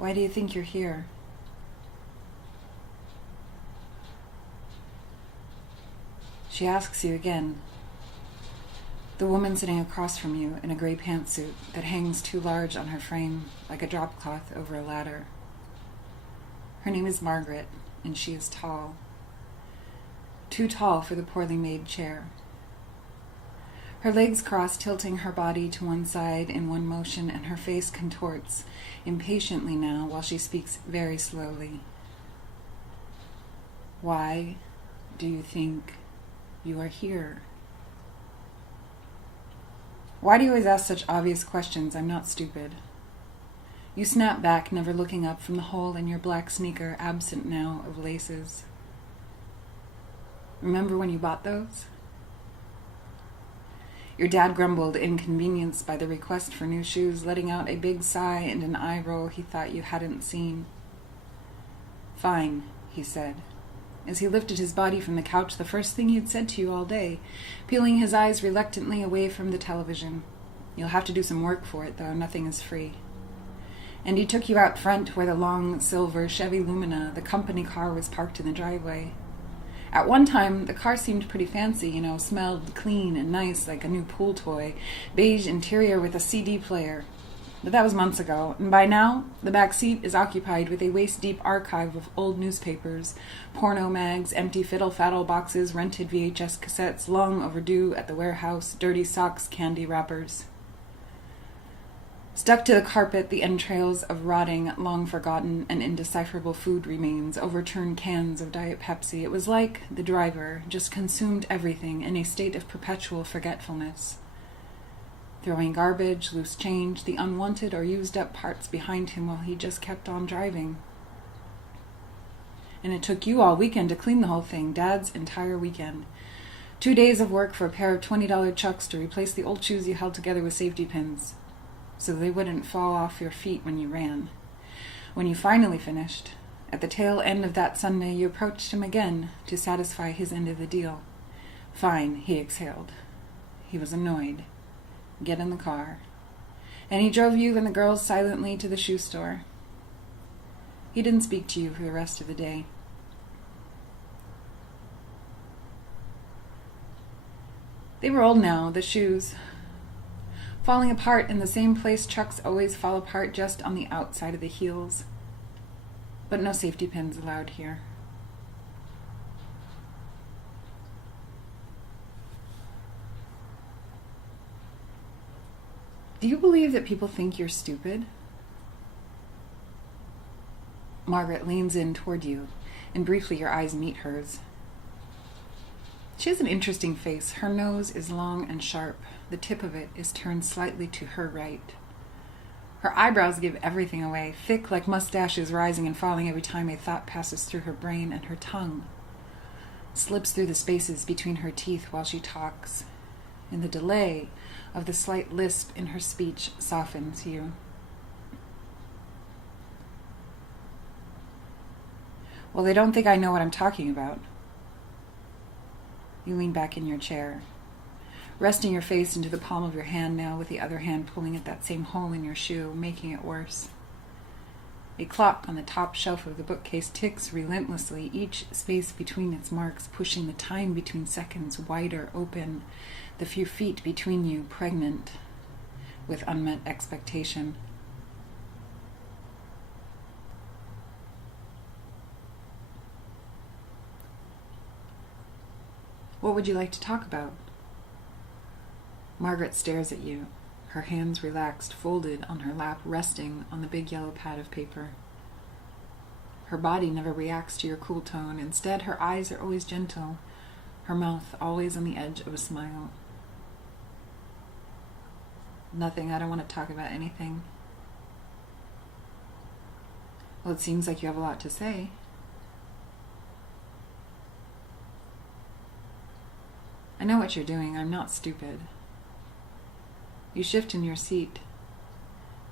Why do you think you're here? She asks you again. The woman sitting across from you in a gray pantsuit that hangs too large on her frame like a drop cloth over a ladder. Her name is Margaret, and she is tall. Too tall for the poorly made chair. Her legs cross, tilting her body to one side in one motion, and her face contorts impatiently now while she speaks very slowly. Why do you think you are here? Why do you always ask such obvious questions? I'm not stupid. You snap back, never looking up from the hole in your black sneaker, absent now of laces. Remember when you bought those? Your dad grumbled, inconvenienced by the request for new shoes, letting out a big sigh and an eye roll he thought you hadn't seen. Fine, he said, as he lifted his body from the couch, the first thing he'd said to you all day, peeling his eyes reluctantly away from the television. You'll have to do some work for it, though. Nothing is free. And he took you out front where the long silver Chevy Lumina, the company car, was parked in the driveway. At one time, the car seemed pretty fancy, smelled clean and nice like a new pool toy, beige interior with a CD player. But that was months ago, and by now, the back seat is occupied with a waist-deep archive of old newspapers, porno mags, empty fiddle-faddle boxes, rented VHS cassettes, long overdue at the warehouse, dirty socks, candy wrappers. Stuck to the carpet, the entrails of rotting, long-forgotten, and indecipherable food remains, overturned cans of Diet Pepsi. It was like the driver just consumed everything in a state of perpetual forgetfulness. Throwing garbage, loose change, the unwanted or used-up parts behind him while he just kept on driving. And it took you all weekend to clean the whole thing, Dad's entire weekend. 2 days of work for a pair of $20 Chucks to replace the old shoes you held together with safety pins, so they wouldn't fall off your feet when you ran. When you finally finished, at the tail end of that Sunday, you approached him again to satisfy his end of the deal. Fine, he exhaled. He was annoyed. Get in the car. And he drove you and the girls silently to the shoe store. He didn't speak to you for the rest of the day. They were old now, the shoes. Falling apart in the same place Chucks always fall apart, just on the outside of the heels. But no safety pins allowed here. Do you believe that people think you're stupid? Margaret leans in toward you, and briefly your eyes meet hers. She has an interesting face. Her nose is long and sharp. The tip of it is turned slightly to her right. Her eyebrows give everything away, thick like mustaches rising and falling every time a thought passes through her brain, and her tongue slips through the spaces between her teeth while she talks. In the delay of the slight lisp in her speech softens you. Well, they don't think I know what I'm talking about. You lean back in your chair, resting your face into the palm of your hand now, with the other hand pulling at that same hole in your shoe, making it worse. A clock on the top shelf of the bookcase ticks relentlessly, each space between its marks pushing the time between seconds wider open, the few feet between you pregnant with unmet expectation. What would you like to talk about? Margaret stares at you, her hands relaxed, folded on her lap, resting on the big yellow pad of paper. Her body never reacts to your cool tone. Instead, her eyes are always gentle, her mouth always on the edge of a smile. Nothing. I don't want to talk about anything. Well, it seems like you have a lot to say. I know what you're doing. I'm not stupid. You shift in your seat,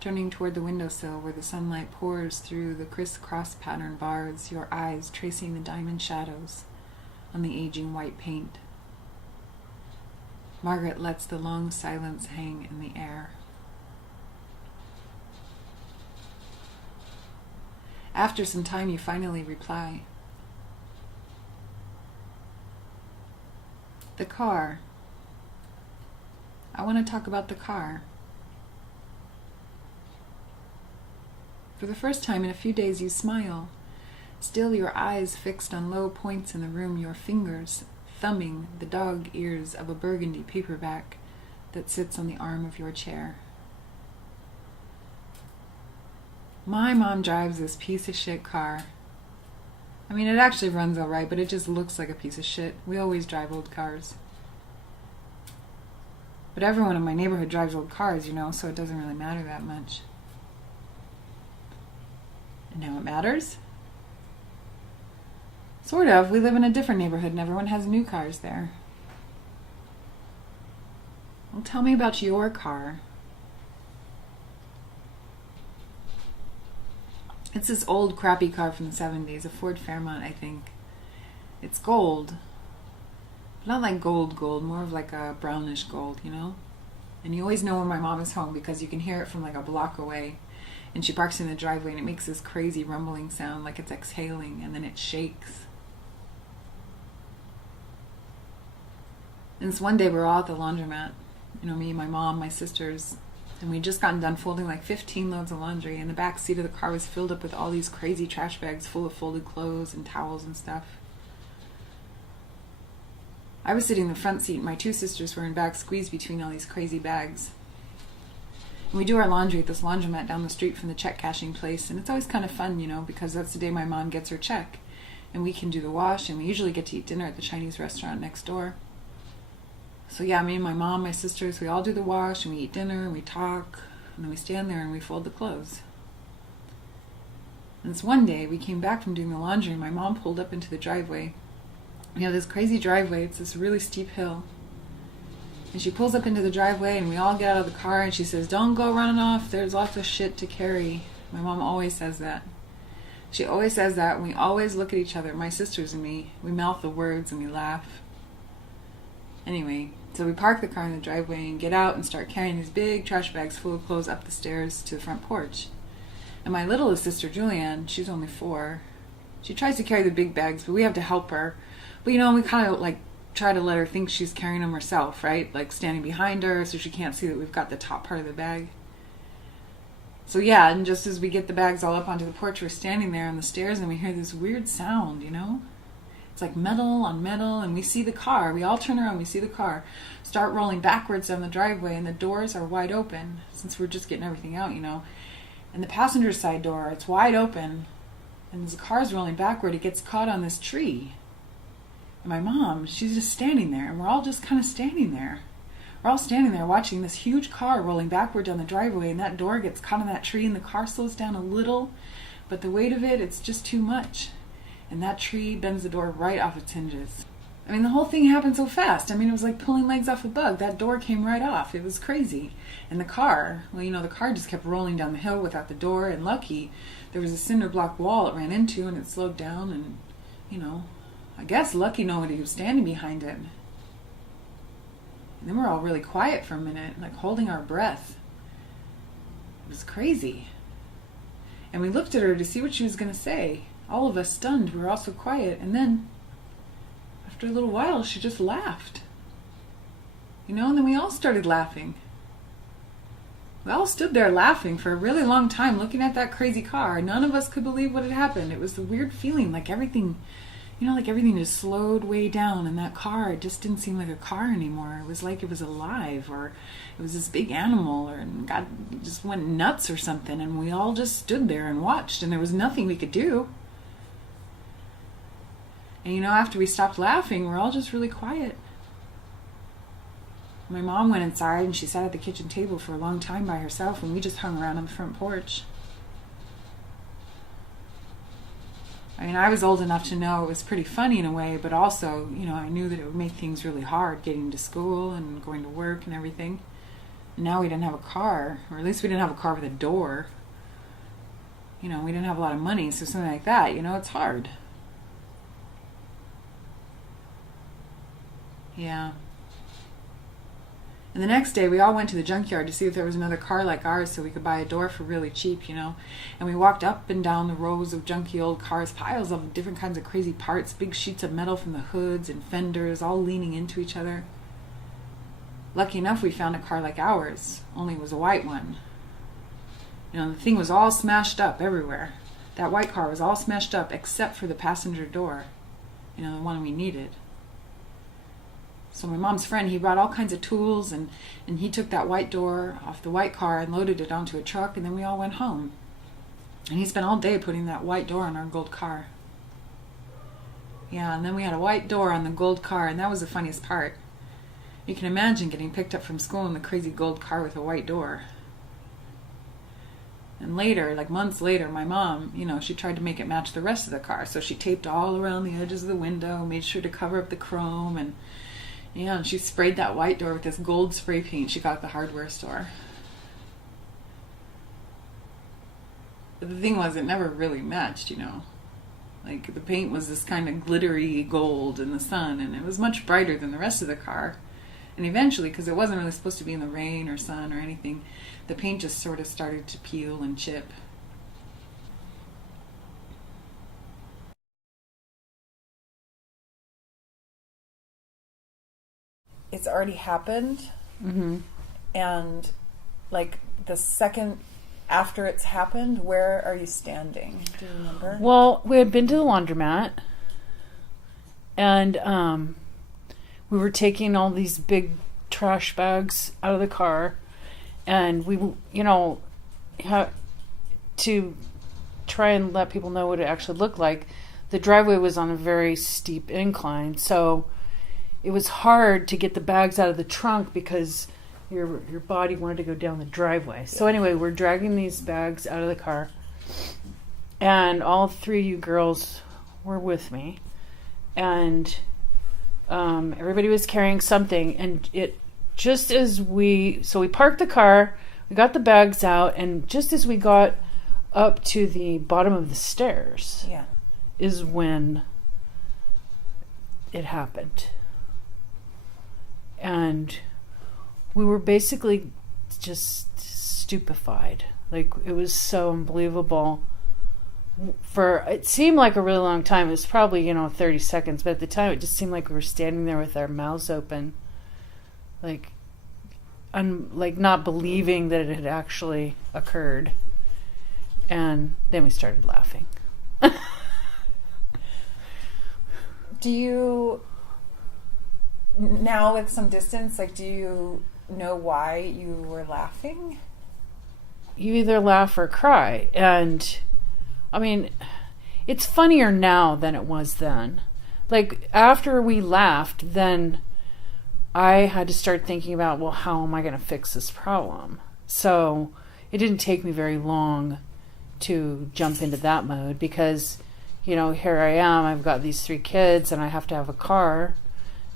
turning toward the windowsill where the sunlight pours through the criss-cross pattern bars, your eyes tracing the diamond shadows on the aging white paint. Margaret lets the long silence hang in the air. After some time, you finally reply. The car. I want to talk about the car. For the first time in a few days, you smile. Still, your eyes fixed on low points in the room, your fingers thumbing the dog ears of a burgundy paperback that sits on the arm of your chair. My mom drives this piece of shit car. I mean, it actually runs all right, but it just looks like a piece of shit. We always drive old cars. But everyone in my neighborhood drives old cars, you know, so it doesn't really matter that much. And now it matters? Sort of. We live in a different neighborhood and everyone has new cars there. Well, tell me about your car. It's this old crappy car from the 70s, a Ford Fairmont, I think. It's gold. But not like gold, more of like a brownish gold, you know? And you always know when my mom is home because you can hear it from like a block away. And she parks in the driveway and it makes this crazy rumbling sound like it's exhaling, and then it shakes. And this one day we were all at the laundromat, you know, me, my mom, my sisters, and we'd just gotten done folding like 15 loads of laundry, and the back seat of the car was filled up with all these crazy trash bags full of folded clothes and towels and stuff. I was sitting in the front seat and my two sisters were in back, squeezed between all these crazy bags. And we do our laundry at this laundromat down the street from the check cashing place, and it's always kind of fun, you know, because that's the day my mom gets her check. And we can do the wash, and we usually get to eat dinner at the Chinese restaurant next door. So yeah, me and my mom, my sisters, we all do the wash, and we eat dinner, and we talk, and then we stand there and we fold the clothes. And this one day, we came back from doing the laundry, and my mom pulled up into the driveway. We have this crazy driveway, it's this really steep hill. And she pulls up into the driveway, and we all get out of the car, and she says, "Don't go running off, there's lots of shit to carry." My mom always says that. She always says that, and we always look at each other, my sisters and me. We mouth the words and we laugh. Anyway, so we park the car in the driveway and get out and start carrying these big trash bags full of clothes up the stairs to the front porch. And my littlest sister, Julianne, she's only 4. She tries to carry the big bags, but we have to help her. But you know, we kind of like try to let her think she's carrying them herself, right? Like standing behind her so she can't see that we've got the top part of the bag. So yeah, and just as we get the bags all up onto the porch, we're standing there on the stairs and we hear this weird sound, you know? It's like metal on metal, and we see the car. We all turn around, we see the car start rolling backwards down the driveway, and the doors are wide open since we're just getting everything out, you know. And the passenger side door, it's wide open, and as the car's rolling backward, it gets caught on this tree. And my mom, she's just standing there, and we're all just kind of standing there. We're all standing there watching this huge car rolling backward down the driveway, and that door gets caught on that tree, and the car slows down a little, but the weight of it, it's just too much. And that tree bends the door right off its hinges. I mean, the whole thing happened so fast. I mean, it was like pulling legs off a bug. That door came right off. It was crazy. And the car, well, you know, the car just kept rolling down the hill without the door, and lucky there was a cinder block wall it ran into, and it slowed down, and, you know, I guess lucky nobody was standing behind it. And then we're all really quiet for a minute, like holding our breath. It was crazy. And we looked at her to see what she was going to say. All of us stunned. We were all so quiet. And then, after a little while, she just laughed. You know, and then we all started laughing. We all stood there laughing for a really long time, looking at that crazy car. None of us could believe what had happened. It was a weird feeling, like everything, you know, like everything just slowed way down, and that car, it just didn't seem like a car anymore. It was like it was alive, or it was this big animal, or God just went nuts or something, and we all just stood there and watched, and there was nothing we could do. And you know, after we stopped laughing, we're all just really quiet. My mom went inside and she sat at the kitchen table for a long time by herself, and we just hung around on the front porch. I mean, I was old enough to know it was pretty funny in a way, but also, you know, I knew that it would make things really hard getting to school and going to work and everything. And now we didn't have a car, or at least we didn't have a car with a door. You know, we didn't have a lot of money, so something like that, you know, it's hard. Yeah. And the next day, we all went to the junkyard to see if there was another car like ours so we could buy a door for really cheap, And we walked up and down the rows of junky old cars, piles of different kinds of crazy parts, big sheets of metal from the hoods and fenders, all leaning into each other. Lucky enough, we found a car like ours, only it was a white one. The thing was all smashed up everywhere. That white car was all smashed up except for the passenger door, the one we needed. So my mom's friend, he brought all kinds of tools, and he took that white door off the white car and loaded it onto a truck, and then we all went home. And he spent all day putting that white door on our gold car. Yeah, and then we had a white door on the gold car, and that was the funniest part. You can imagine getting picked up from school in the crazy gold car with a white door. And later, like months later, my mom, she tried to make it match the rest of the car. So she taped all around the edges of the window, made sure to cover up the chrome, and she sprayed that white door with this gold spray paint she got at the hardware store. But the thing was, it never really matched, Like, the paint was this kind of glittery gold in the sun, and it was much brighter than the rest of the car. And eventually, because it wasn't really supposed to be in the rain or sun or anything, the paint just sort of started to peel and chip. It's already happened. Mm-hmm. And, like, the second after it's happened, where are you standing? Do you remember? Well, we had been to the laundromat, and we were taking all these big trash bags out of the car, and we, had to try and let people know what it actually looked like. The driveway was on a very steep incline, so it was hard to get the bags out of the trunk because your body wanted to go down the driveway. So anyway, we're dragging these bags out of the car, and all three of you girls were with me, and everybody was carrying something, and we parked the car, we got the bags out, and just as we got up to the bottom of the stairs, is when it happened. And we were basically just stupefied. Like, it was so unbelievable. It seemed like a really long time. It was probably, 30 seconds, but at the time it just seemed like we were standing there with our mouths open, like not believing that it had actually occurred. And then we started laughing. Do you, now with some distance, do you know why you were laughing? You either laugh or cry. And, I mean, it's funnier now than it was then. Like, after we laughed, then I had to start thinking about, well, how am I going to fix this problem? So it didn't take me very long to jump into that mode because, here I am, I've got these 3 kids, and I have to have a car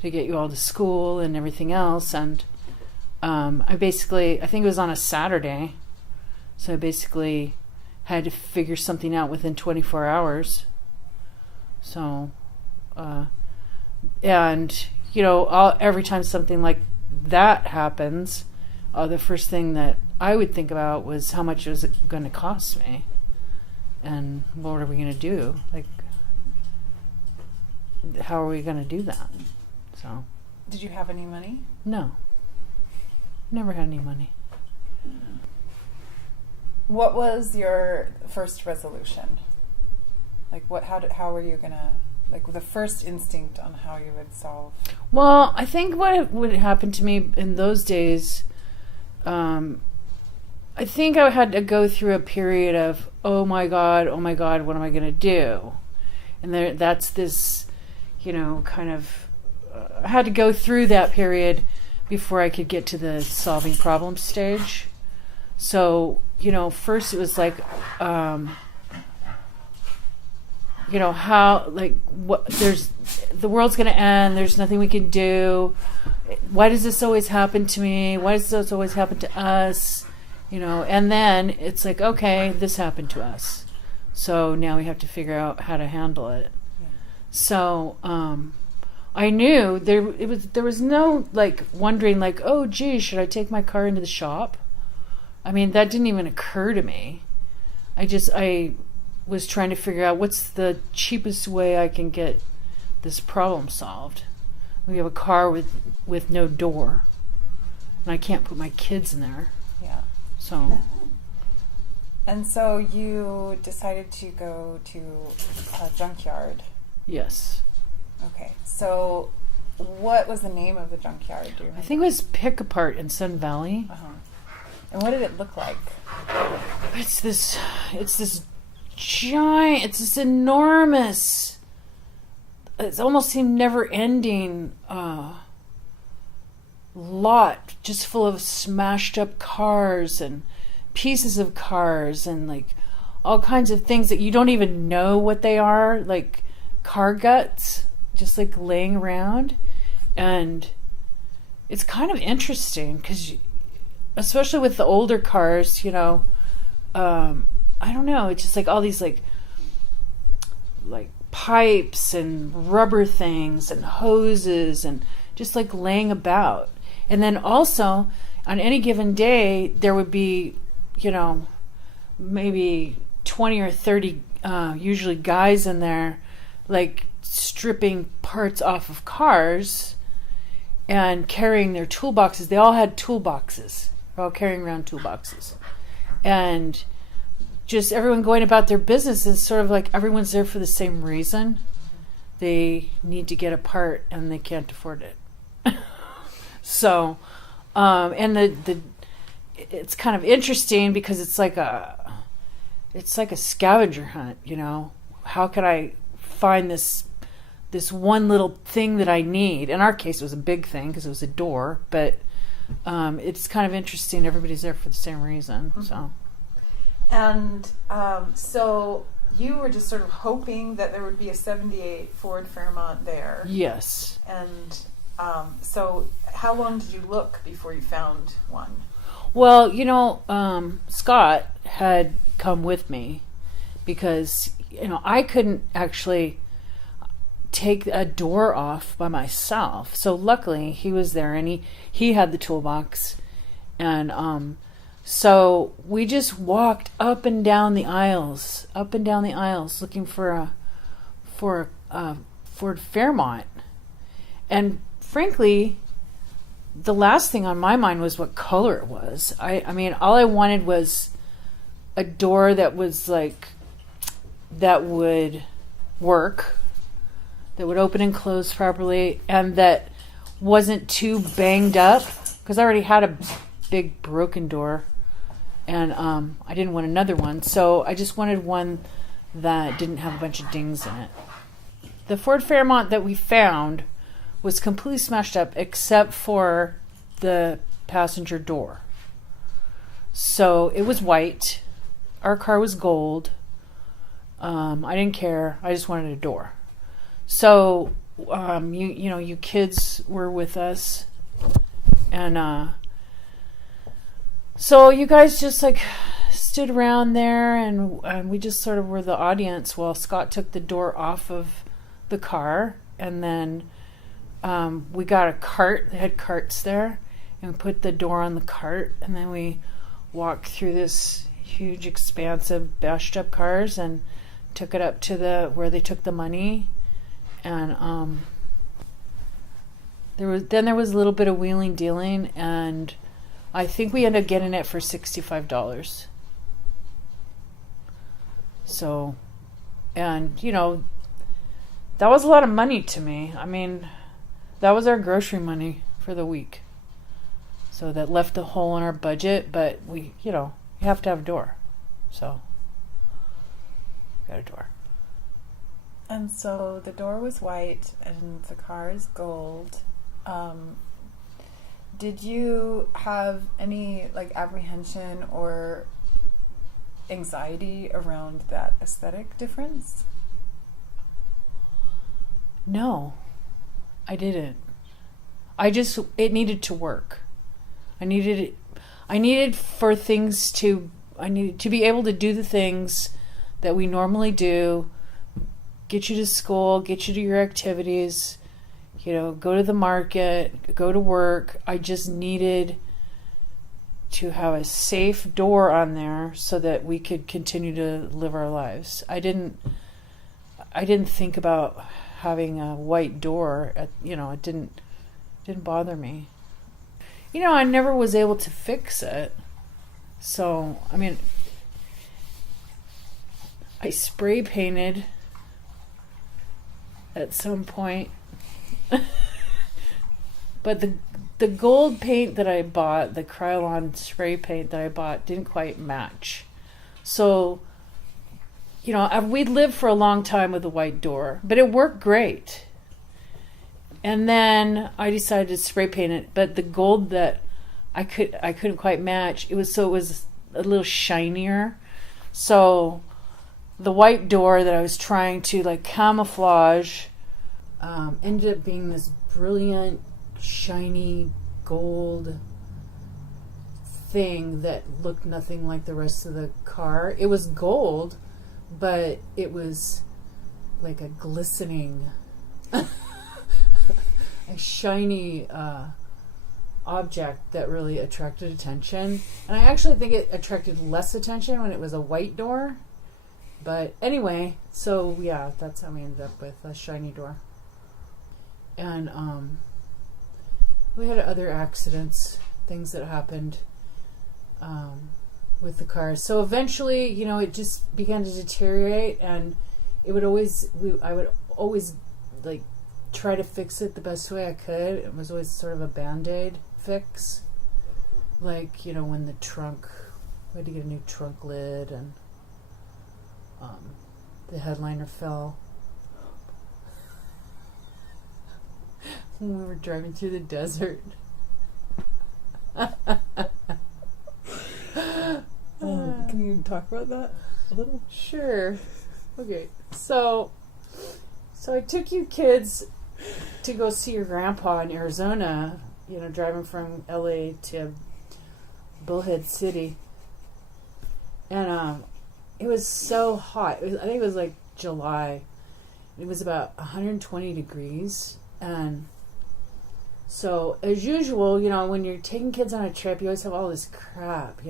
to get you all to school and everything else. And I think it was on a Saturday, so I basically had to figure something out within 24 hours. So, every time something like that happens, the first thing that I would think about was how much was it going to cost me, and what are we going to do? Like, how are we going to do that? So, did you have any money? No, never had any money. What was your first resolution? Like, how were you gonna, the first instinct on how you would solve? Well, I think what would happen to me in those days, I think I had to go through a period of, oh my God, what am I gonna do? And that's this, kind of, I had to go through that period before I could get to the solving problems stage. So, first it was like, the world's going to end. There's nothing we can do. Why does this always happen to me? Why does this always happen to us? And then it's like, okay, this happened to us. So now we have to figure out how to handle it. Yeah. So, I knew there was no like wondering like, oh gee, should I take my car into the shop? I mean, that didn't even occur to me. I was trying to figure out what's the cheapest way I can get this problem solved. We have a car with no door, and I can't put my kids in there. Yeah. So. And so you decided to go to a junkyard. Yes. Okay. So what was the name of the junkyard? Do you remember? I think it was Pick Apart in Sun Valley. Uh-huh. And what did it look like? It's this giant, it's this enormous, it almost seemed never ending lot just full of smashed up cars and pieces of cars and like all kinds of things that you don't even know what they are, like car guts just like laying around. And it's kind of interesting because especially with the older cars, I don't know, it's just like all these like pipes and rubber things and hoses and just like laying about. And then also on any given day there would be, maybe 20 or 30 usually guys in there like stripping parts off of cars and carrying their toolboxes. They all had toolboxes. They're all carrying around toolboxes. And just everyone going about their business is sort of like everyone's there for the same reason. They need to get a part and they can't afford it. So, and it's kind of interesting because it's like a scavenger hunt, How could I find this one little thing that I need? In our case, it was a big thing because it was a door, but it's kind of interesting. Everybody's there for the same reason. Mm-hmm. So. And so you were just sort of hoping that there would be a 78 Ford Fairmont there. Yes. And so how long did you look before you found one? Well, Scott had come with me because, I couldn't actually take a door off by myself. So luckily he was there and he had the toolbox. And so we just walked up and down the aisles looking for a Ford Fairmont. And frankly, the last thing on my mind was what color it was. I mean, all I wanted was a door that was like, that would work, that would open and close properly, and that wasn't too banged up, because I already had a big broken door, and I didn't want another one. So I just wanted one that didn't have a bunch of dings in it. The Ford Fairmont that we found was completely smashed up except for the passenger door. So it was white. Our car was gold. I didn't care. I just wanted a door. So you kids were with us, and so you guys just like stood around there, and we just sort of were the audience while Scott took the door off of the car, and then we got a cart. They had carts there, and we put the door on the cart, and then we walked through this huge expanse of bashed up cars and took it up to where they took the money. And there was a little bit of wheeling dealing, and I think we ended up getting it for $65. So, and that was a lot of money to me. I mean, that was our grocery money for the week. So that left a hole in our budget, but we, you have to have a door. So, got a door. And so the door was white and the car is gold. Did you have any apprehension or anxiety around that aesthetic difference? No, I didn't. It needed to work. I needed to be able to do the things that we normally do, get you to school, get you to your activities, go to the market, go to work. I just needed to have a safe door on there so that we could continue to live our lives. I didn't think about having a white door. It didn't bother me. I never was able to fix it. So, I spray painted at some point. But the gold paint that I bought, the Krylon spray paint that I bought, didn't quite match. So, we'd lived for a long time with a white door, but it worked great. And then I decided to spray paint it, but the gold that I couldn't quite match. It was a little shinier. So the white door that I was trying to camouflage ended up being this brilliant, shiny gold thing that looked nothing like the rest of the car. It was gold, but it was like a glistening, a shiny object that really attracted attention. And I actually think it attracted less attention when it was a white door. But anyway, so yeah, that's how we ended up with a shiny door. And we had other accidents, things that happened with the car. So eventually, it just began to deteriorate, and I would always try to fix it the best way I could. It was always sort of a Band-Aid fix. When the trunk, we had to get a new trunk lid, and the headliner fell when we were driving through the desert. Can you talk about that a little? Sure. Okay. So I took you kids to go see your grandpa in Arizona, driving from LA to Bullhead City. And it was so hot. I think it was like July. It was about 120 degrees. And so, as usual, when you're taking kids on a trip, you always have all this crap,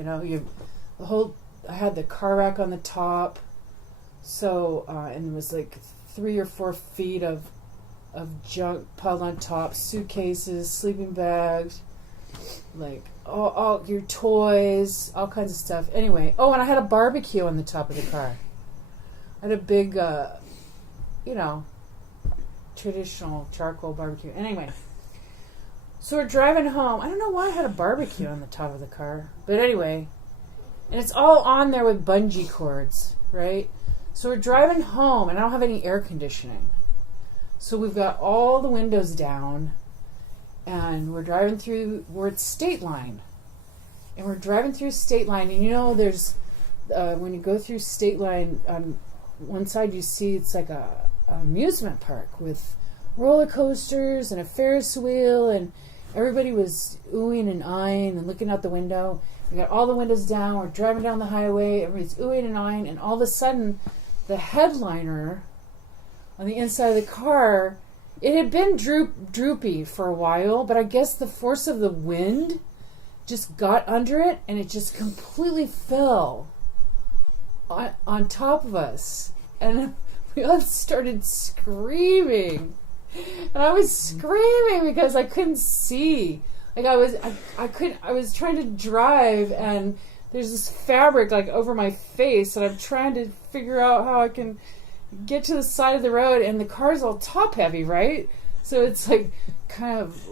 I had the car rack on the top. So, and it was 3 or 4 feet of junk piled on top, suitcases, sleeping bags, all your toys, all kinds of stuff. Anyway, and I had a barbecue on the top of the car. I had a big, traditional charcoal barbecue. Anyway, so we're driving home. I don't know why I had a barbecue on the top of the car, but anyway, and it's all on there with bungee cords, right? So we're driving home, and I don't have any air conditioning. So we've got all the windows down, and we're at State Line. And we're driving through State Line, and there's, when you go through State Line, on one side you see it's like a amusement park with roller coasters and a Ferris wheel, and everybody was oohing and eyeing and looking out the window. We got all the windows down, we're driving down the highway, everybody's oohing and eyeing, and all of a sudden, the headliner on the inside of the car, it had been droopy for a while, but I guess the force of the wind just got under it, and it just completely fell on top of us. And we all started screaming. And I was screaming because I couldn't see. I was trying to drive, and there's this fabric over my face, and I'm trying to figure out how I can get to the side of the road, and the car's all top heavy, right? So it's kind of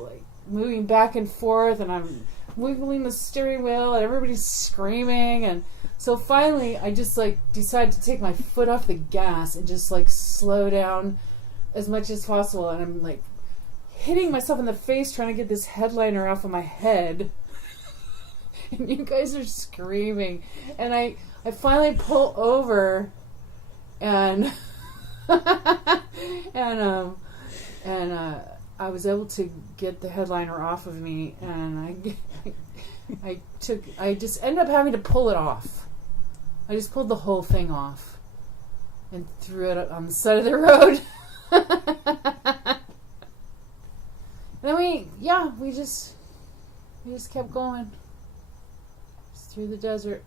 moving back and forth, and I'm wiggling the steering wheel, and everybody's screaming. And so finally I just decided to take my foot off the gas and just slow down as much as possible, and I'm hitting myself in the face trying to get this headliner off of my head. And you guys are screaming, and I finally pull over, and I was able to get the headliner off of me, and I just ended up having to pull it off. I just pulled the whole thing off and threw it on the side of the road. yeah, we just kept going. Just through the desert.